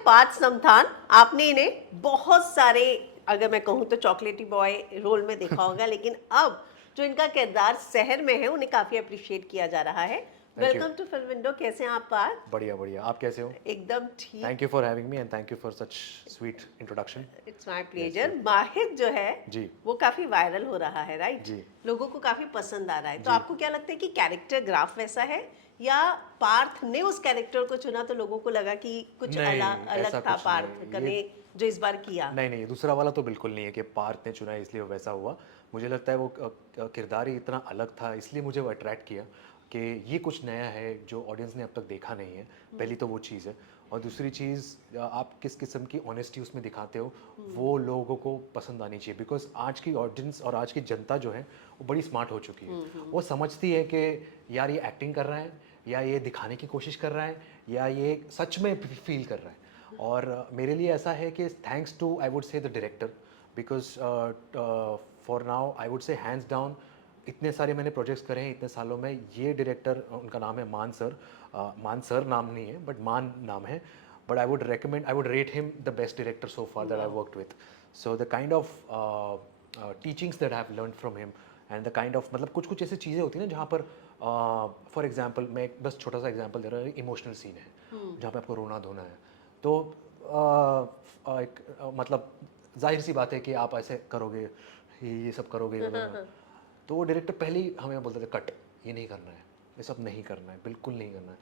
पार्थ समथान, आपने इन्हें बहुत सारे, अगर मैं कहूँ तो चॉकलेटी बॉय रोल में देखा होगा, लेकिन अब जो इनका किरदार शहर में है उन्हें काफी अप्रिशिएट किया जा रहा है। Thank you. Welcome to film window. कैसे हैं आप पार्थ? बढ़िया बढ़िया, आप कैसे हो? एकदम ठीक। Thank you for having me and thank you for such sweet introduction. It's my yes pleasure. Yes. Mahid जो है जी वो काफी वायरल हो रहा है, राइट? जी लोगों को काफी पसंद आ रहा है, तो जी। आपको क्या लगता है कि कैरेक्टर ग्राफ वैसा है, या पार्थ ने उस कैरेक्टर को चुना तो लोगों को लगा कि कुछ अलग नहीं, ऐसा अलग था कुछ पार्थ नहीं। ये ने जो इस बार किया? नहीं नहीं, दूसरा वाला तो बिल्कुल नहीं है कि पार्थ ने चुना है इसलिए वो वैसा हुआ। मुझे लगता है वो किरदार ही इतना अलग था इसलिए मुझे वो अट्रैक्ट किया कि ये कुछ नया है जो ऑडियंस ने अब तक देखा नहीं है। पहली तो वो चीज़ है। और दूसरी चीज़, आप किस किस्म की ऑनेस्टी उसमें दिखाते हो वो लोगों को पसंद आनी चाहिए। बिकॉज आज की ऑडियंस और आज की जनता जो है वो बड़ी स्मार्ट हो चुकी है। वो समझती है कि यार ये एक्टिंग कर रहा है, या ये दिखाने की कोशिश कर रहा है, या ये सच में फील कर रहा है। और मेरे लिए ऐसा है कि thanks to I would say the director, because for now I would say hands down इतने सारे मैंने प्रोजेक्ट्स करे हैं इतने सालों में, ये डायरेक्टर, उनका नाम है मान सर। मान सर नाम नहीं है बट मान नाम है। But I would recommend, I would rate him the best director so far that I worked with. So the kind of teachings that I have learn from him and the kind of, मतलब कुछ कुछ ऐसी चीज़ें होती हैं ना जहाँ पर फॉर एग्जाम्पल मैं एक बस छोटा सा एग्जाम्पल दे रहा हूँ। इमोशनल सीन है जहाँ पे आपको रोना धोना है, तो मतलब जाहिर सी बात है कि आप ऐसे करोगे, ये सब करोगे वगैरह। तो वो डायरेक्टर पहले ही हमें बोलते थे कट, ये नहीं करना है, ये सब नहीं करना है, बिल्कुल नहीं करना है।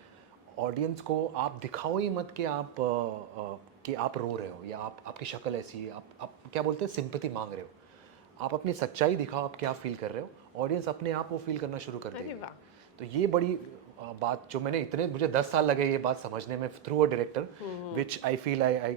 ऑडियंस को आप दिखाओ ही मत कि आप रो रहे हो, या आपकी शक्ल ऐसी है, आप क्या बोलते हैं, सिंपैथी मांग रहे हो। आप अपनी सच्चाई दिखाओ, आप क्या फील कर रहे हो, ऑडियंस अपने आप वो फील करना शुरू कर अरे देगी। वाह। तो ये बड़ी बात जो मैंने इतने, मुझे 10 साल लगे ये बात समझने में through a director, which I feel I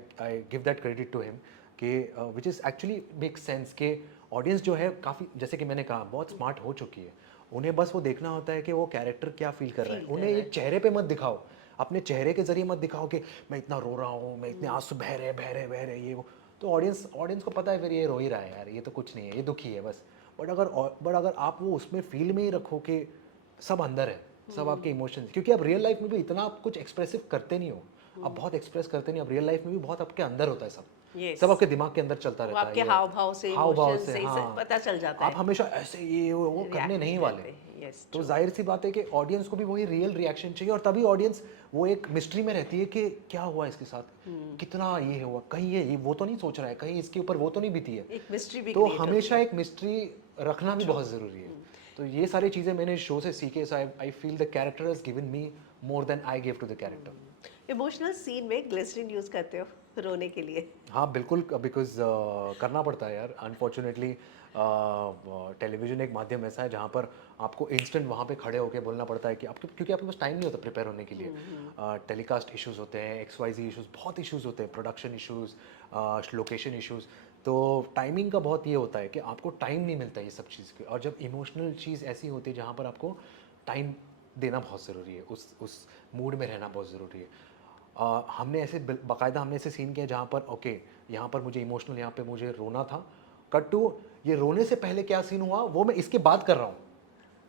give that credit to him, कि which is actually make sense के ऑडियंस जो है काफ़ी, जैसे कि मैंने कहा, बहुत स्मार्ट हो चुकी है। उन्हें बस वो देखना होता है कि वो कैरेक्टर क्या फील कर रहा है। फील कर उन्हें रहा ये है। चेहरे पे मत दिखाओ, अपने चेहरे के जरिए मत दिखाओ कि मैं इतना रो रहा हूँ, मैं इतने आंसू बह रहे ये वो। तो ऑडियंस ऑडियंस को पता है फिर ये रो ही रहा है यार, ये तो कुछ नहीं है, ये दुखी है बस। बट अगर आप वो उसमें फील में ही रखो कि सब अंदर है, सब आपके इमोशंस, क्योंकि आप रियल लाइफ में भी इतना आप कुछ एक्सप्रेसिव करते नहीं हो, आप बहुत एक्सप्रेस करते नहीं, आप रियल लाइफ में भी बहुत आपके अंदर होता है सब। यस। सब आपके दिमाग के अंदर चलता वो रहता है आपके ये। हाव भाव से, हाव भाव इमोशन से, से हाँ। पता चल जाता आप है। हमेशा ऐसे ये वो करने रिएक्ट नहीं नहीं वाले। करते। यस, तो ट्रू। जाहिर सी बात है कि ऑडियंस को भी वही रियल रिएक्शन चाहिए, और तभी ऑडियंस वो एक मिस्ट्री में रहती है कि क्या हुआ इसके साथ, कितना ये हुआ, कहीं ये वो तो नहीं सोच रहा है, कहीं इसके ऊपर वो तो नहीं बीती है। एक मिस्ट्री भी तो क्रिएट होती हमेशा है। एक मिस्ट्री रखना भी ट्रू। बहुत ज़रूरी है। तो ये सारी चीज़ें मैंने शो से सीखे। So I feel the character has given me more than I give to the character. Emotional scene में ग्लिसरीन यूज करते हो रोने के लिए? हाँ बिल्कुल, बिकॉज करना पड़ता है यार, अनफॉर्चुनेटली। टेलीविज़न एक माध्यम ऐसा है जहाँ पर आपको इंस्टेंट वहाँ पे खड़े होकर बोलना पड़ता है कि आपके, क्योंकि आपके पास टाइम नहीं होता प्रिपेयर होने के लिए। टेलीकास्ट इश्यूज़ होते हैं, XYZ इश्यूज़, बहुत इश्यूज़ होते हैं, प्रोडक्शन इश्यूज़, लोकेशन इश्यूज़। तो टाइमिंग का बहुत ये होता है कि आपको टाइम नहीं मिलता ये सब चीज़ के। और जब इमोशनल चीज़ ऐसी होती है जहाँ पर आपको टाइम देना बहुत ज़रूरी है, उस मूड में रहना बहुत ज़रूरी है। हमने ऐसे बाकायदा हमने ऐसे सीन किया जहाँ पर ओके, यहाँ पर मुझे इमोशनल, यहाँ पे मुझे रोना था, कट टू ये रोने से पहले क्या सीन हुआ वो मैं इसके बाद कर रहा हूँ।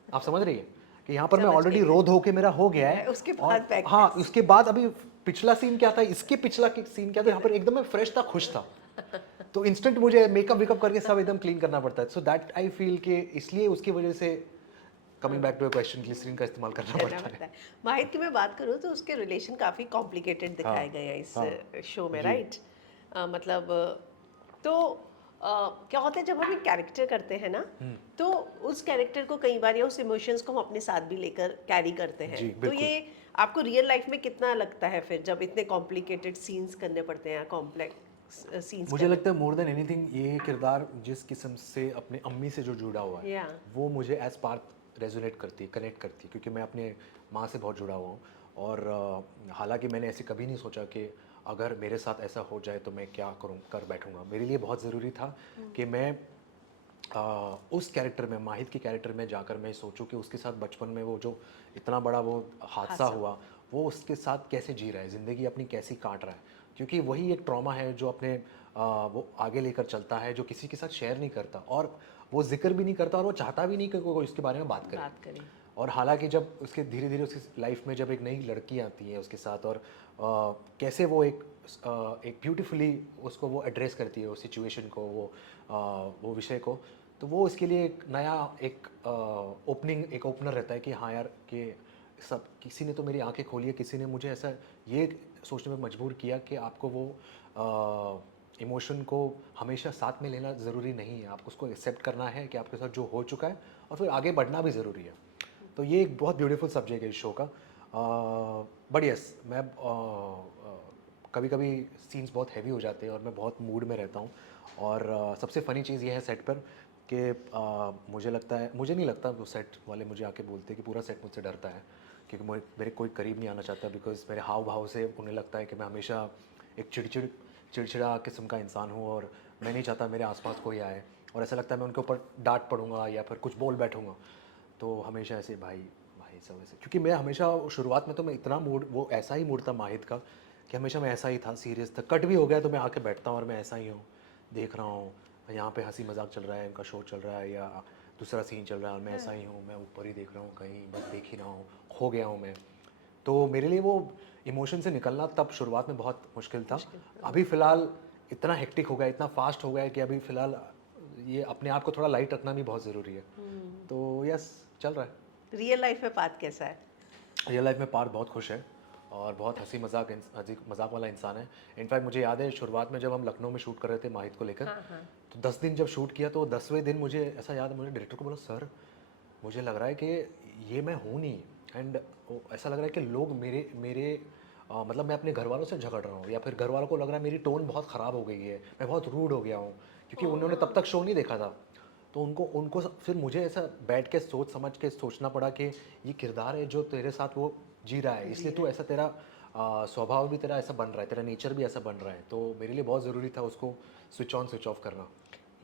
आप समझ रही है कि यहाँ पर मैं समझ ऑलरेडी गई मैं। रो धो के मेरा हो गया है, उसके और बाद बैक। हाँ उसके बाद अभी पिछला सीन क्या था, इसके पिछला सीन क्या था, यहाँ पर एकदम मैं फ्रेश था, खुश था। तो इंस्टेंट मुझे मेकअप वेकअप करके सब एकदम क्लीन करना पड़ता है। सो दैट आई फील के इसलिए उसकी वजह से, coming back to question, glycerine का इस्तेमाल करना करना पड़ता पड़ता है। है। माहिद की मैं बात करूँ तो उसके रिलेशन काफ़ी कॉम्प्लिकेटेड दिखाए हाँ गए हैं इस हाँ शो में, जी राइट? मतलब तो क्या होता है जब हम एक कैरेक्टर करते हैं ना, तो उस कैरेक्टर को कई बार या उस इमोशंस को हम अपने साथ भी लेकर कैरी करते हैं। जी तो बिल्कुल। ये आपको रियल लाइफ में कितना लगता है फिर जब इतने कॉम्प्लिकेटेड सीन्स करने पड़ते हैं, कॉम्प्लेक्स सीन्स मुझे करने लगता है मोर देन एनीथिंग ये किरदार जिस किस्म से अपने अम्मी से जो जुड़ा हुआ है, या वो मुझे एज पार्थ रेजोनेट करती है, कनेक्ट करती है, क्योंकि मैं अपने माँ से बहुत जुड़ा हुआ हूँ। और हालांकि मैंने ऐसे कभी नहीं सोचा कि अगर मेरे साथ ऐसा हो जाए तो मैं क्या करूँ, कर बैठूँगा। मेरे लिए बहुत ज़रूरी था कि मैं उस कैरेक्टर में, माहिद के कैरेक्टर में जाकर मैं सोचूं कि उसके साथ बचपन में वो जो इतना बड़ा वो हादसा हादसा। हुआ, वो उसके साथ कैसे जी रहा है, ज़िंदगी अपनी कैसी काट रहा है। क्योंकि वही एक ट्रॉमा है जो अपने वो आगे लेकर चलता है, जो किसी के साथ शेयर नहीं करता, और वो जिक्र भी नहीं करता, और वो चाहता भी नहीं कि कोई इसके बारे में बात करे। बात करें। और हालांकि जब उसके धीरे धीरे उसकी लाइफ में जब एक नई लड़की आती है उसके साथ, और कैसे वो एक ब्यूटीफुली उसको वो एड्रेस करती है उस सिचुएशन को, वो विषय को, तो वो उसके लिए एक नया एक एक ओपनर रहता है कि हाँ यार, कि सब किसी ने तो मेरी आंखें खोली है, किसी ने मुझे ऐसा ये सोचने में मजबूर किया कि आपको वो इमोशन को हमेशा साथ में लेना ज़रूरी नहीं है, आपको उसको एक्सेप्ट करना है कि आपके साथ जो हो चुका है, और फिर आगे बढ़ना भी ज़रूरी है। तो ये एक बहुत ब्यूटीफुल सब्जेक्ट है इस शो का। बट यस, मैं कभी कभी सीन्स बहुत हैवी हो जाते हैं और मैं बहुत मूड में रहता हूँ, और सबसे फ़नी चीज़ ये है सेट पर कि मुझे लगता है, मुझे नहीं लगता, वो सेट वाले मुझे आके बोलते हैं कि पूरा सेट मुझसे डरता है, क्योंकि मेरे कोई करीब नहीं आना चाहता, बिकॉज मेरे हाव भाव से उन्हें लगता है कि मैं हमेशा एक चिड़चिड़ा किस्म का इंसान हूँ, और मैं नहीं चाहता मेरे आसपास कोई आए, और ऐसा लगता है मैं उनके ऊपर डांट पड़ूंगा या फिर कुछ बोल बैठूंगा। तो हमेशा ऐसे भाई भाई सब ऐसे, क्योंकि मैं हमेशा शुरुआत में तो मैं इतना मूड, वो ऐसा ही मूड था माहिद का कि हमेशा मैं ऐसा ही था, सीरियस था, कट भी हो गया तो मैं आके बैठता हूँ और मैं ऐसा ही हूँ, देख रहा हूँ यहाँ पे हंसी मजाक चल रहा है, इनका शो चल रहा है या दूसरा सीन चल रहा है, और मैं ऐसा ही हूँ, मैं ऊपर ही देख रहा हूँ, कहीं बस देख ही रहा हूँ, खो गया हूँ मैं। तो मेरे लिए वो इमोशन से निकलना तब शुरुआत में बहुत मुश्किल था। अभी फ़िलहाल इतना हेक्टिक हो गया, इतना फास्ट हो गया है कि अभी फ़िलहाल ये अपने आप को थोड़ा लाइट रखना भी बहुत ज़रूरी है। तो यस, चल रहा है। रियल लाइफ में पार्थ कैसा है? रियल लाइफ में पार्थ बहुत खुश है और बहुत हंसी मजाक वाला इंसान है। इनफैक्ट मुझे याद है शुरुआत में जब हम लखनऊ में शूट कर रहे थे माहिद को लेकर, तो 10 दिन जब शूट किया, तो 10वें दिन मुझे ऐसा याद है, मुझे डायरेक्टर को बोला, सर मुझे लग रहा है कि ये मैं हूँ नहीं, एंड ऐसा लग रहा है कि लोग मेरे मेरे मतलब मैं अपने घर वालों से झगड़ रहा हूँ, या फिर घर वालों को लग रहा है मेरी टोन बहुत ख़राब हो गई है, मैं बहुत रूड हो गया हूँ, क्योंकि उन्होंने तब तक शो नहीं देखा था। तो उनको उनको फिर मुझे ऐसा बैठ के सोच समझ के सोचना पड़ा कि ये किरदार है जो तेरे साथ वो जी रहा है, इसलिए तू ऐसा, तेरा स्वभाव भी तेरा ऐसा बन रहा है, तेरा नेचर भी ऐसा बन रहा है। तो मेरे लिए बहुत ज़रूरी था उसको स्विच ऑन स्विच ऑफ करना।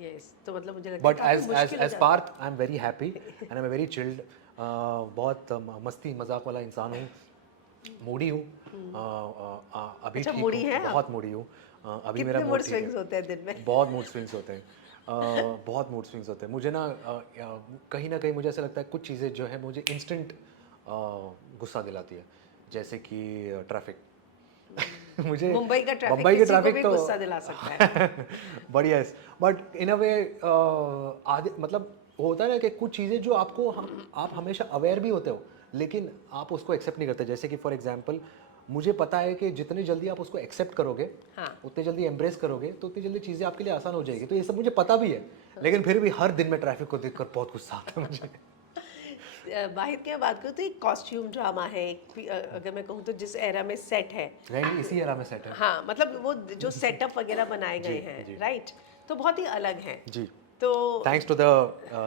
यस, तो मतलब मुझे लगता है बट काफी एज एज मुश्किल हो एज जाता Parth I am very happy and I am very chilled. बहुत मस्ती मजाक वाला इंसान हूँ, मूडी हूँ, अभी अच्छा, ठीक मूडी हूँ, है आप? बहुत मूडी हूँ। अभी मेरा कितने मूड मूड ठीक स्विंग्स है। होते हैं दिन में? बहुत मूड स्विंग्स होते हैं, बहुत मूड स्विंग्स होते हैं मुझे ना, कहीं ना कहीं मुझे ऐसा लगता है कुछ चीज़ें जो है मुझे इंस्टेंट गुस्सा दिलाती है, जैसे कि ट्रैफिक। मुझे मुंबई का ट्रैफिक मुंबई के किसी को ट्रैफिक भी तो गुस्सा दिला सकता है। बढ़िया है, बट इन अ वे आधे मतलब होता है ना कि कुछ चीज़ें जो आप हमेशा अवेयर भी होते हो, लेकिन आप उसको एक्सेप्ट नहीं करते। जैसे कि फॉर एग्जांपल, मुझे पता है कि जितनी जल्दी आप उसको एक्सेप्ट करोगे, हाँ। उतनी जल्दी एम्ब्रेस करोगे, तो उतनी जल्दी चीज़ें आपके लिए आसान हो जाएगी। तो ये सब मुझे पता भी है, लेकिन फिर भी हर दिन में ट्रैफिक को देखकर बहुत गुस्सा आता है मुझे। बाहिर की मैं बात करूँ तो एक कॉस्ट्यूम ड्रामा है, अगर मैं कहूँ तो जिस एरा में सेट है। नहीं, इसी एरा में सेट है। हाँ, मतलब वो जो सेटअप वगैरह बनाए जी गए हैं, जी राइट, तो बहुत ही अलग हैं। जी। तो thanks to the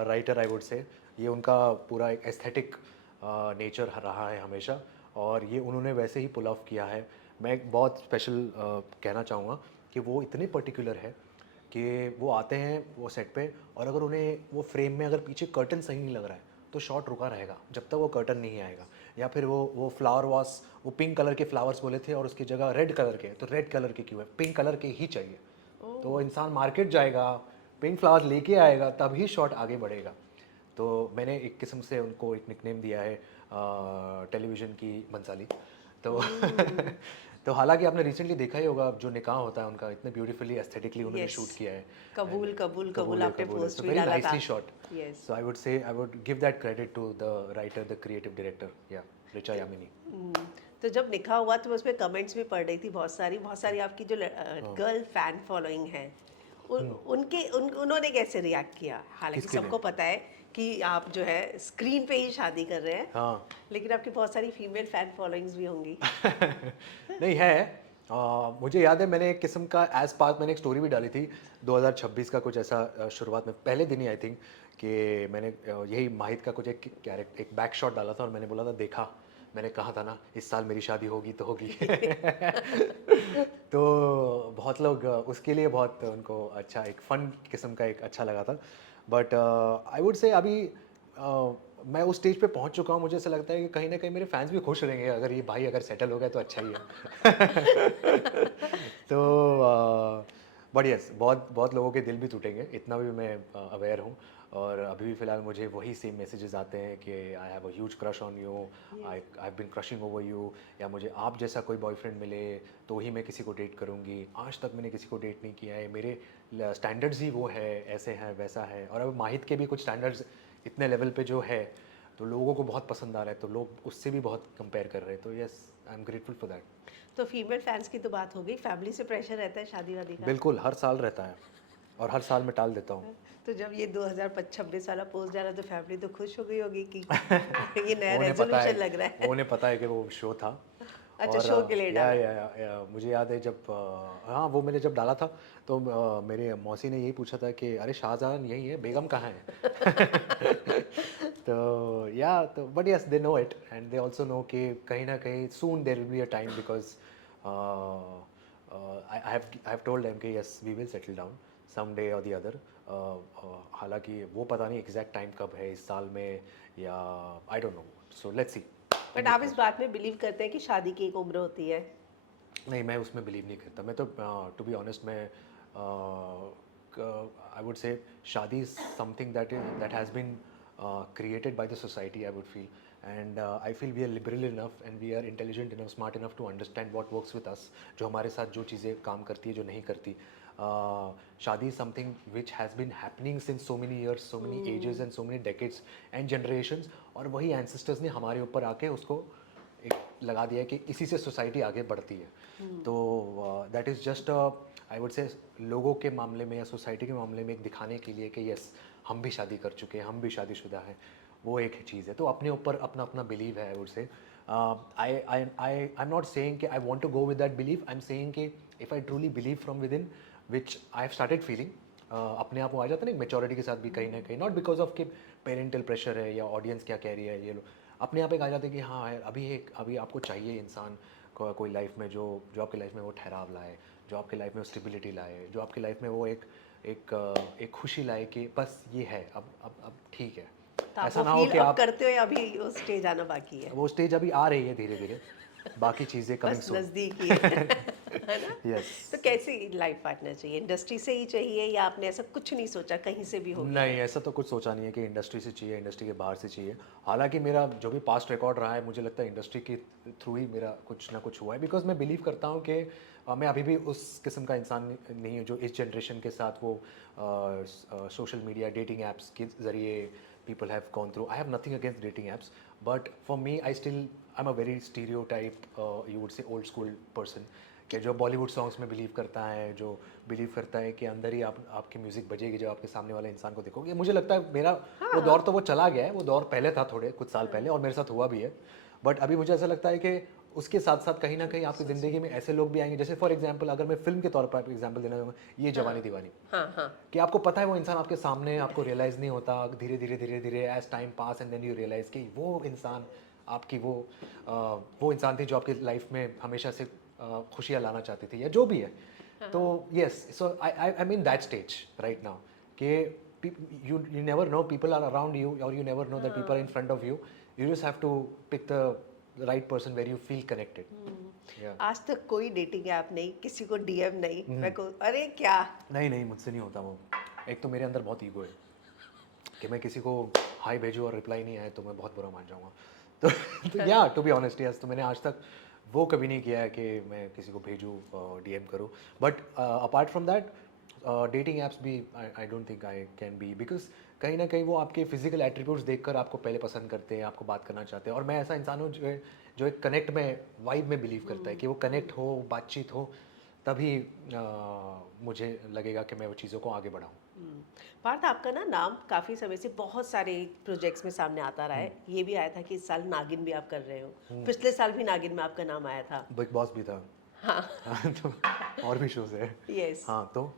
writer I would say, ये उनका पूरा एक एस्थेटिक नेचर रहा है हमेशा, और ये उन्होंने वैसे ही पुल ऑफ किया है। मैं एक बहुत स्पेशल कहना चाहूँगा कि वो इतने पर्टिकुलर है कि वो आते हैं वो सेट पे, और अगर उन्हें वो फ्रेम में अगर पीछे कर्टन सही नहीं लग रहा है तो शॉट रुका रहेगा जब तक वो कर्टन नहीं आएगा। या फिर वो फ्लावर वास, वो पिंक कलर के फ्लावर्स बोले थे और उसकी जगह रेड कलर के, तो रेड कलर के क्यों है, पिंक कलर के ही चाहिए। तो वो इंसान मार्केट जाएगा, पिंक फ्लावर्स लेके आएगा, तभी शॉट आगे बढ़ेगा। तो मैंने एक किस्म से उनको एक निकनेम दिया है, टेलीविज़न की बंसाली। तो तो हालांकि आपने रिसेंटली देखा ही होगा, जो निकाह होता है उनका, इतने ब्यूटीफुली एस्थेटिकली उन्होंने यस, शूट किया है। कबूल कबूल कबूल, है, आपने कबूल है, पोस्ट सो भी वेरी डाला था। Nicely shot. Yes. So I would give that credit to the writer, the creative director, या रिचा यामिनी। तो जब निकाह हुआ तो मैं उसमें कमेंट्स भी पढ़ रही थी, बहुत सारी आपकी जो गर्ल फैन फॉलोइंग है, उन्होंने कैसे रिएक्ट किया? हालांकि किसके सबको पता है कि आप जो है स्क्रीन पे ही शादी कर रहे हैं, हाँ। लेकिन आपकी बहुत सारी फीमेल फैन फॉलोइंग्स भी होंगी। नहीं है, मुझे याद है मैंने एक किस्म का एज पार्ट मैंने एक स्टोरी भी डाली थी 2026 का कुछ ऐसा, शुरुआत में पहले दिन ही आई थिंक, कि मैंने यही माहिद का कुछ एक बैक शॉट डाला था, और मैंने बोला था, देखा मैंने कहा था ना इस साल मेरी शादी होगी तो होगी। तो बहुत लोग उसके लिए बहुत उनको अच्छा, एक फन किस्म का एक अच्छा लगा था। बट आई वुड से अभी मैं उस स्टेज पे पहुंच चुका हूँ, मुझे ऐसा लगता है कि कहीं ना कहीं मेरे फैंस भी खुश रहेंगे, अगर ये भाई अगर सेटल हो गया तो अच्छा ही है। तो बट यस बहुत बहुत लोगों के दिल भी टूटेंगे, इतना भी मैं अवेयर हूँ। और अभी भी फ़िलहाल मुझे वही सेम मैसेजेस आते हैं कि I have a huge crush on you, I have been crushing over you, या मुझे आप जैसा कोई बॉयफ्रेंड मिले तो ही मैं किसी को डेट करूँगी। आज तक मैंने किसी को डेट नहीं किया है, मेरे स्टैंडर्ड्स ही वो है, ऐसे हैं वैसा है। और अब माहित के भी कुछ स्टैंडर्ड्स इतने लेवल पे जो है तो लोगों को बहुत पसंद आ रहा है, तो लोग उससे भी बहुत कंपेयर कर रहे हैं। तो yes, I am grateful for that. तो फीमेल फैंस की तो बात हो गई, फैमिली से प्रेशर रहता है शादी वादी का? बिल्कुल, हर साल रहता है और हर साल मैं टाल देता हूँ। तो जब ये 2026 वाला पोस्ट जा रहा तो फैमिली तो खुश हो गई होगी कि ये नया उन्हें पता रेजोल्यूशन है, लग रहा है। उन्हें पता है कि वो शो था। अच्छा, और शो के लिए डाला। मुझे याद है जब हाँ वो मैंने जब डाला था तो मेरे मौसी ने यही पूछा था कि अरे शाहजहां यही है, बेगम कहाँ है? तो या तो but yes they know it and they also know कि कहीं ना कहीं soon there will be a time, because I have told them कि yes we will settle down some day और द अदर। हालांकि वो पता नहीं एग्जैक्ट टाइम कब है, इस साल में या आई don't no, so let's see. But आप इस बात में बिलीव करते हैं कि शादी की एक उम्र होती है? नहीं, मैं उसमें बिलीव नहीं करता। मैं तो टू बी ऑनेस्ट मैं आई would say shaadi is something that has been created by the society, I would feel. And I feel we are liberal enough and we are intelligent enough, smart enough to understand what works with us, जो हमारे साथ जो चीज़ें काम करती है, जो नहीं करती। शादी is something which has been happening since so many years, so many ages and so many decades and generations, और वही ancestors ने हमारे ऊपर आके उसको एक लगा दिया है कि इसी से सोसाइटी आगे बढ़ती है। तो that is just I would से लोगों के मामले में या सोसाइटी के मामले में एक दिखाने के लिए कि यस हम भी शादी कर चुके हैं, हम भी शादीशुदा हैं, वो एक चीज़ है। तो अपने ऊपर अपना अपना बिलीव है। आई वुड से आई एम नॉट सेइंग कि I want to go with that believe, I am saying कि if I truly believe from within which I have started feeling, अपने आप वो आ जाता है ना मेच्योरिटी के साथ भी कहीं ना कहीं, नॉट बिकॉज ऑफ कि पेरेंटल प्रेशर है या ऑडियंस क्या कह रही है, ये लोग अपने आप एक आ जाते हैं कि हाँ यार अभी आपको चाहिए इंसान कोई लाइफ में जो जो आपकी लाइफ में वो ठहराव लाए, जो आपकी लाइफ में वो स्टेबिलिटी लाए, जो आपकी लाइफ में वो एक खुशी लाए कि बस ये है, अब ठीक है। तो आप ऐसा वो ना हो फील कि अब आप करते हो या अभी वो स्टेज आना बाकी है? वो स्टेज अभी आ रही है धीरे धीरे, बाकी चीज़ें कमिंग बस सून। नजदीक ही है ना? यस। तो कैसी लाइफ पार्टनर चाहिए? इंडस्ट्री से ही चाहिए या आपने ऐसा कुछ नहीं सोचा, कहीं से भी हो गया? नहीं, ऐसा तो कुछ सोचा नहीं है कि इंडस्ट्री से चाहिए, इंडस्ट्री के बाहर से चाहिए। हालाँकि मेरा जो भी पास्ट रिकॉर्ड रहा है, मुझे लगता है इंडस्ट्री के थ्रू ही मेरा कुछ ना कुछ हुआ है। बिकॉज़ मैं बिलीव करता हूँ कि मैं अभी भी उस किस्म का इंसान नहीं हूँ जो इस जनरेशन के साथ वो सोशल मीडिया, डेटिंग ऐप्स के ज़रिए people have gone through. I have nothing against dating apps, but for me I am a very stereotype you would say old school person, कि जो बॉलीवुड सॉन्ग्स में बिलीव करता है, जो बिलीव करता है कि अंदर ही आपकी म्यूज़िक बजेगी जब आपके सामने वाले इंसान को देखोगे। मुझे लगता है मेरा वो दौर तो वो चला गया है, वो दौर पहले था थोड़े कुछ साल पहले और मेरे साथ हुआ भी है। बट अभी मुझे ऐसा लगता है कि उसके साथ साथ कहीं ना कहीं आपकी ज़िंदगी में ऐसे लोग भी आएंगे, जैसे फॉर एग्जांपल अगर मैं फिल्म के तौर पर आपको एग्जांपल देना चाहूँगा, ये जवानी दीवानी, हाँ हाँ। कि आपको पता है वो इंसान आपके सामने, आपको रियलाइज़ नहीं होता, धीरे धीरे as time pass and then you realize कि वो इंसान आपकी वो इंसान थी जो आपकी लाइफ में हमेशा से खुशियाँ लाना चाहती थी या जो भी है। तो yes, so I mean that stage right now कि you never know people are around you or you never know that people are in front of you. You just have to pick the right person where you feel connected. Yeah. आज तक कोई dating app नहीं, किसी को DM नहीं, मैं को अरे क्या? नहीं मुझसे नहीं होता वो। एक तो मेरे अंदर बहुत ईगो है कि मैं किसी को हाय भेजूँ और रिप्लाई नहीं आए तो मैं बहुत बुरा मान जाऊँगा। तो या टू बी ऑनेस्ट यस, तो मैंने आज तक वो कभी नहीं किया है कि मैं किसी को भेजूँ डीएम करूँ। But apart from that dating apps भी I don't think I can be, because कहीं ना कहीं वो आपके फिजिकल एट्रीब्यूट्स देखकर आपको पहले पसंद करते हैं, आपको बात करना चाहते हैं। और मैं ऐसा इंसान हूँ जो एक कनेक्ट में वाइब में बिलीव करता है कि वो कनेक्ट हो, बातचीत हो, तभी मुझे लगेगा कि मैं वो चीज़ों को आगे बढ़ाऊँ। पार्थ, आपका ना नाम काफी समय से बहुत सारे प्रोजेक्ट्स में सामने आता रहा है। ये भी आया था कि इस साल नागिन भी आप कर रहे हो, पिछले साल भी नागिन में आपका नाम आया था। बिग बॉस भी था। हाँ। तो और भी शोज है। यस। हाँ तो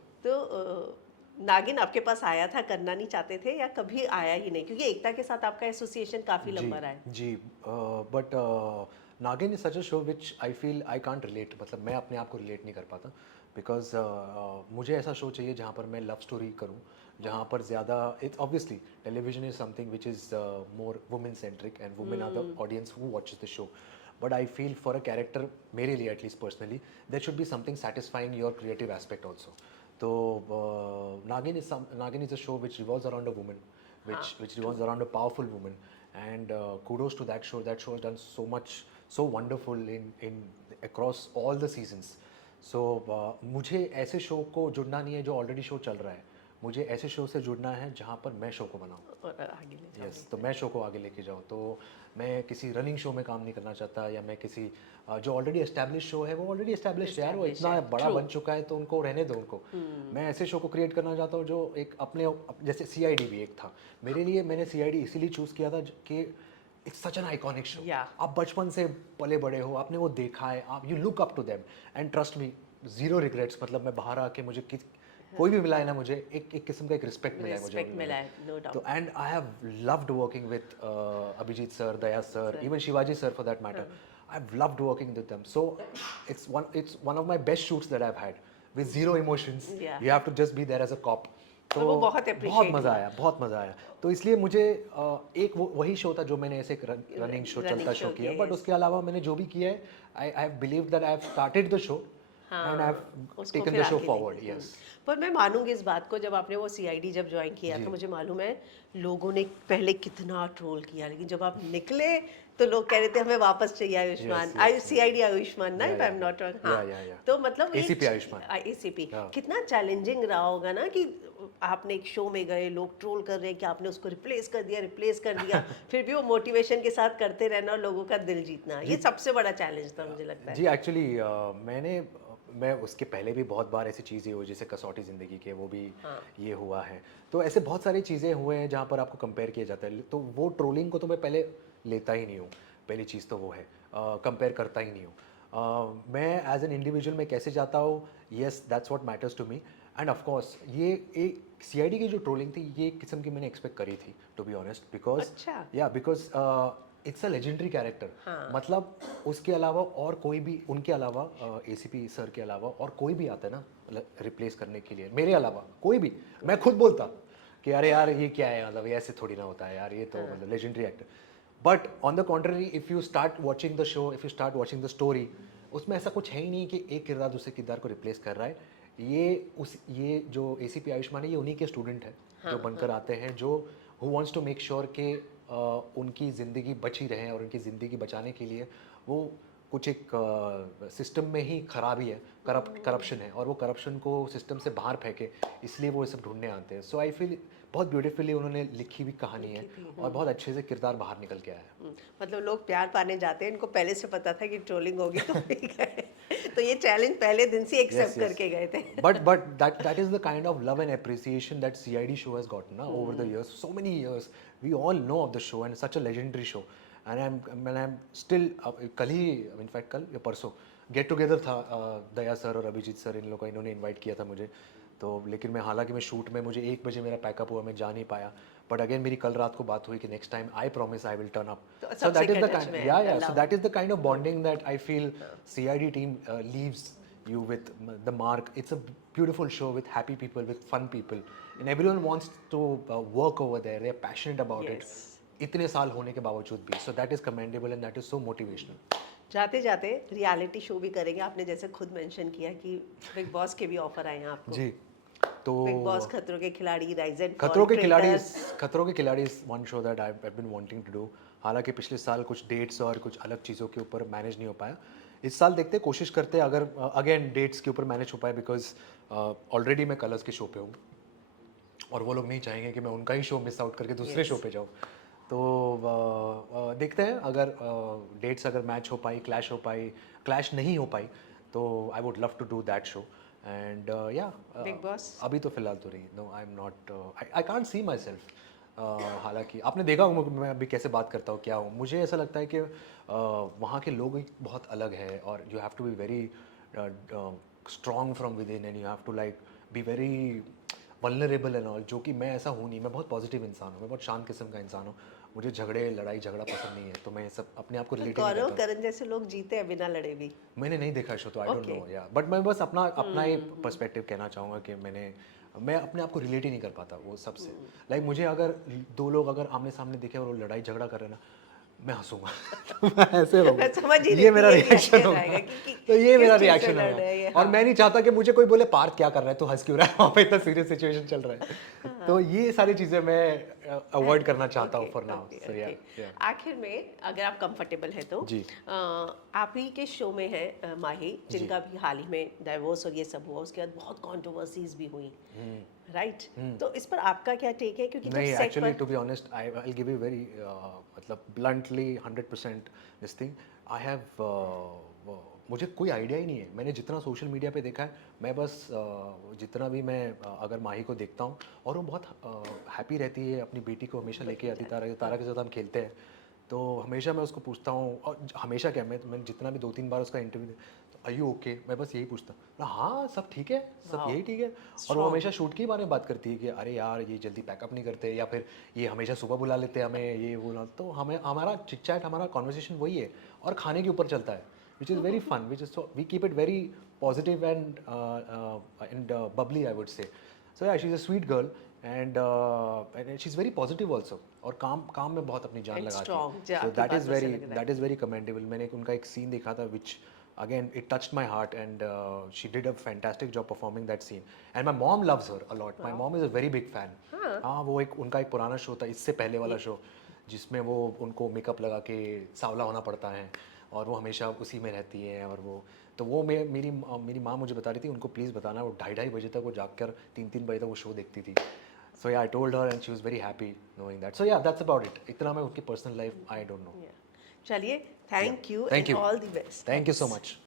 नागिन आपके पास आया था, करना नहीं चाहते थे या कभी आया ही नहीं? क्योंकि एकता के साथ आपका एसोसिएशन काफी लंबा रहा है। जी बट नागिन is such a show which I feel I can't relate, मतलब मैं अपने आप को रिलेट नहीं कर पाता। बिकॉज मुझे ऐसा शो चाहिए जहाँ पर मैं लव स्टोरी करूँ, जहाँ पर ज़्यादा it's obviously television is something which is more women centric and women are the audience who watches the show. But I feel for a character, मेरे लिए at least personally, there should be something satisfying your creative aspect also. तो Naagin is a show which revolves around a woman, which revolves around a powerful woman, and kudos to that show. That show has done so wonderful in across all the seasons. So मुझे ऐसे show को जुड़ना नहीं है जो already show चल रहा है, मुझे ऐसे शो से जुड़ना है जहाँ पर मैं शो को बनाऊँ। और आगे ले जाओ। यस, तो मैं शो को आगे लेके जाऊँ। तो मैं किसी रनिंग शो में काम नहीं करना चाहता, या मैं किसी जो ऑलरेडी एस्टैब्लिश शो है वो ऑलरेडी एस्टैब्लिश है यार, वो इतना बड़ा बन चुका है तो उनको रहने दो उनको। मैं ऐसे शो को क्रिएट करना चाहता हूँ जो एक जैसे सीआईडी भी एक था मेरे लिए। मैंने सीआईडी इसीलिए चूज़ किया था कि it's such an iconic show. आप बचपन से पले बड़े हो, आपने वो देखा है, आप you look up to them, and trust me, zero regrets. मतलब मैं बाहर आके मुझे कोई भी मिला है ना, मुझे एक किस्म का एक रिस्पेक्ट मिला है मुझे। मिला है, नो डाउट। तो and I have loved working with Abhijeet sir, Daya sir, even Shivaji sir for that matter. I have loved working with them. So it's one of my best shoots that I have had with zero emotions. You have to just be there as a cop. तो वो बहुत मज़ा आया, बहुत मज़ा आया। तो इसलिए मुझे एक वही शो था जो मैंने ऐसे एक रनिंग शो चलता शो किया, बट उसके अलावा मैंने जो भी किया है, I have believe that I have started the show and I have taken the show forward. Yes, पर मैं मानूंगी इस बात को, जब आपने वो सीआईडी जब ज्वाइन किया तो मुझे मालूम है लोगों ने पहले कितना ट्रोल किया, लेकिन जब आप निकले तो लोग कह रहे थे हमें वापस चाहिए आयुष्मान। सीआईडी आयुष्मान ना, if I am not wrong. तो मतलब एसीपी आयुष्मान, एसीपी कितना चैलेंजिंग रहा होगा ना, कि आपने एक शो में गए, लोग ट्रोल कर रहे हैं कि आपने उसको रिप्लेस कर दिया फिर भी वो मोटिवेशन के साथ करते रहना और लोगों का दिल जीतना, ये सबसे बड़ा चैलेंज था मुझे लगता है। जी एक्चुअली मैं उसके पहले भी बहुत बार ऐसी चीज़ें हुई, जैसे कसौटी ज़िंदगी के, वो भी ये हुआ है। तो ऐसे बहुत सारी चीज़ें हुए हैं जहाँ पर आपको कंपेयर किया जाता है, तो वो ट्रोलिंग को तो मैं पहले लेता ही नहीं हूँ। पहली चीज़ तो वो है, कंपेयर करता ही नहीं हूँ। मैं एज एन इंडिविजुअल मैं कैसे जाता हूँ, yes that's what matters to me. And of course ये एक सीआईडी की जो ट्रोलिंग थी, ये एक किस्म की मैंने एक्सपेक्ट करी थी, to be honest, because it's a legendary character. मतलब उसके अलावा और कोई भी, उनके अलावा एसीपी सर के अलावा और कोई भी आता है ना रिप्लेस करने के लिए, मेरे अलावा कोई भी, मैं खुद बोलता कि अरे यार ये क्या है, मतलब ये ऐसे थोड़ी ना होता है यार, ये तो मतलब legendary actor. But on the contrary, if you start watching the show, if you start watching the story, उसमें ऐसा कुछ है ही नहीं कि एक किरदार दूसरे किरदार को रिप्लेस कर रहा है। ये जो एसीपी आयुष्मान है, ये उन्हीं के स्टूडेंट हैं जो बनकर आते हैं, जो who wants to make sure कि उनकी ज़िंदगी बची रहे, और उनकी ज़िंदगी बचाने के लिए वो कुछ एक सिस्टम में ही खराबी है, करप्शन है, और वो करप्शन को सिस्टम से बाहर फेंके, इसलिए वो ये सब ढूंढने आते हैं। सो आई फील बहुत ब्यूटीफुली उन्होंने लिखी हुई कहानी है, और बहुत अच्छे से किरदार बाहर निकल के आया है। मतलब लोग प्यार पाने जाते हैं, इनको पहले से पता था कि ट्रोलिंग होगी तो भी गए तो ये चैलेंज पहले दिन से एक्सेप्ट करके गए थे। but that is the kind of love and appreciation that CID show has gotten na, over the years, so many years. We all know of the show, and it's such a legendary show. And I'm still कल ही, in fact कल या परसों get together था, दया sir और Abhijit sir, इन लोगों को इन्होंने invite किया था मुझे। तो लेकिन मैं, हालांकि मैं शूट में, मुझे 1 बजे मेरा पैकअप हुआ, मैं जा नहीं पाया। बट अगेन मेरी कल रात को बात हुई कि next time I promise I will turn up. So that is the kind, so that is the kind of bonding that I feel CID team leaves you with the mark. It's a beautiful show with happy people, with fun people, and everyone wants to work over there. They're passionate about it. इतने साल होने के बावजूद भी, so that is commendable and that is so motivational. जाते जाते reality show भी करेंगे, आपने जैसे खुद मेंशन किया कि बिग बॉस के भी ऑफर आए हैं आपको। जी, तो बिग बॉस, खतरों के खिलाड़ी, राइज एंड खतरों के खिलाड़ी is one show that I have been wanting to do. हालांकि पिछले साल कुछ डेट्स और कुछ अलग चीज़ों के ऊपर मैनेज नहीं हो पाया। इस साल देखते हैं, कोशिश करते हैं, अगर अगेन डेट्स के ऊपर मैनेज हो पाए, बिकॉज ऑलरेडी मैं कलर्स के शो पे हूँ, और वो लोग नहीं चाहेंगे कि मैं उनका ही शो मिस आउट करके दूसरे शो पे जाऊँ। तो देखते हैं, अगर डेट्स अगर मैच हो पाई, क्लैश नहीं हो पाई, तो I would love to do that show. And या बिग बॉस अभी तो फिलहाल तो नहीं, no I am not, I can't see myself. हालांकि आपने देखा होगा मैं अभी कैसे बात करता हूँ, क्या हूँ, मुझे ऐसा लगता है कि वहाँ के लोग बहुत अलग है, और you have to be very strong from within, and you have to like be very vulnerable and all, जो कि मैं ऐसा हूँ नहीं। मैं बहुत पॉजिटिव इंसान हूँ, मैं बहुत शांत किस्म का इंसान हूँ। मुझे लड़ाई झगड़ा पसंद नहीं है, तो मैं सब अपने आप को रिलेट नहीं करता। करण जैसे लोग जीते हैं बिना लड़े भी। मैंने नहीं देखा शो, तो आई डोंट नो या, बट मैं बस अपना ही पर्सपेक्टिव कहना चाहूँगा कि मैं अपने आप को रिलेट ही नहीं कर पाता वो सबसे। लाइक मुझे अगर 2 लोग अगर आमने सामने दिखे और वो लड़ाई झगड़ा कर रहे हैं ना, मैं हंसूंगा तो मैं ऐसे मैं रहूंगा, समझ ही ये मेरा रही रिएक्शन reaction होगा। आएगा कि तो ये किस मेरा चीज़ से रिएक्शन लड़ होगा। रहे हैं ये, और हाँ। मैं नहीं चाहता कि मुझे कोई बोले पार्थ क्या कर रहा है, तू हंस क्यों रहा है, वहाँ पे इतना सीरियस सिचुएशन चल रहा है। तो ये सारी चीज़ें मैं अवॉइड करना चाहता हूँ फॉर नाउ। सो या आखिर में अगर आप कंफर्टेबल हैं तो जी। आप ही के शो में है माही, जिनका भी हाल ही में डाइवोर्स और ये सब हुआ, उसके बाद बहुत कंट्रोवर्सीज भी हुई, राइट? तो इस पर आपका क्या टेक है, क्योंकि जब नहीं, सेट एक्चुअली पर to be honest I will give you very मतलब bluntly 100% this thing. I have मुझे कोई आइडिया ही नहीं है। मैंने जितना सोशल मीडिया पे देखा है, मैं बस जितना भी मैं अगर माही को देखता हूँ और वो बहुत हैप्पी रहती है, अपनी बेटी को हमेशा लेके आती, तारा के साथ हम खेलते हैं, तो हमेशा मैं उसको पूछता हूँ, और हमेशा क्या, मैं जितना भी 2-3 बार उसका इंटरव्यू, तो आर यू ओके, मैं बस यही पूछता हूँ, हाँ सब ठीक है, सब Wow. यही ठीक है। और वो Strong. हमेशा शूट के बारे में बात करती है कि अरे यार ये जल्दी पैकअप नहीं करते, या फिर ये हमेशा सुबह बुला लेते हैं हमें, ये वो ना। तो हमें हमारा चिट चैट, हमारा कॉन्वर्सेशन वही है, और खाने के ऊपर चलता है, which is very fun, which is we keep it very positive and bubbly, I would say. So yeah she is a sweet girl and she is very positive also, और काम में बहुत अपनी जान And लगाती strong, है। जो सो आपकी दैट बातों से लग रहा है। That is very commendable. मैंने उनका एक सीन देखा था विच again it touched my heart, and she did a fantastic job performing that scene, and my mom loves her a lot. My mom is a very big fan. हाँ, वो एक उनका एक पुराना शो था, इससे पहले वाला शो, जिसमें वो उनको मेकअप लगा के सांवला होना पड़ता है, और वो हमेशा उसी में रहती है। और वो मेरी माँ मुझे बता रही थी, उनको प्लीज़ बताना, वो 2:30 बजे तक वो जाग कर 3-3 बजे तक वो शो देखती थी। So yeah I told her and she was very happy knowing that. So yeah that's about it. इतना मैं उनकी personal life I don't know. चलिए, thank you Thank and you. All the best. Thank you so much.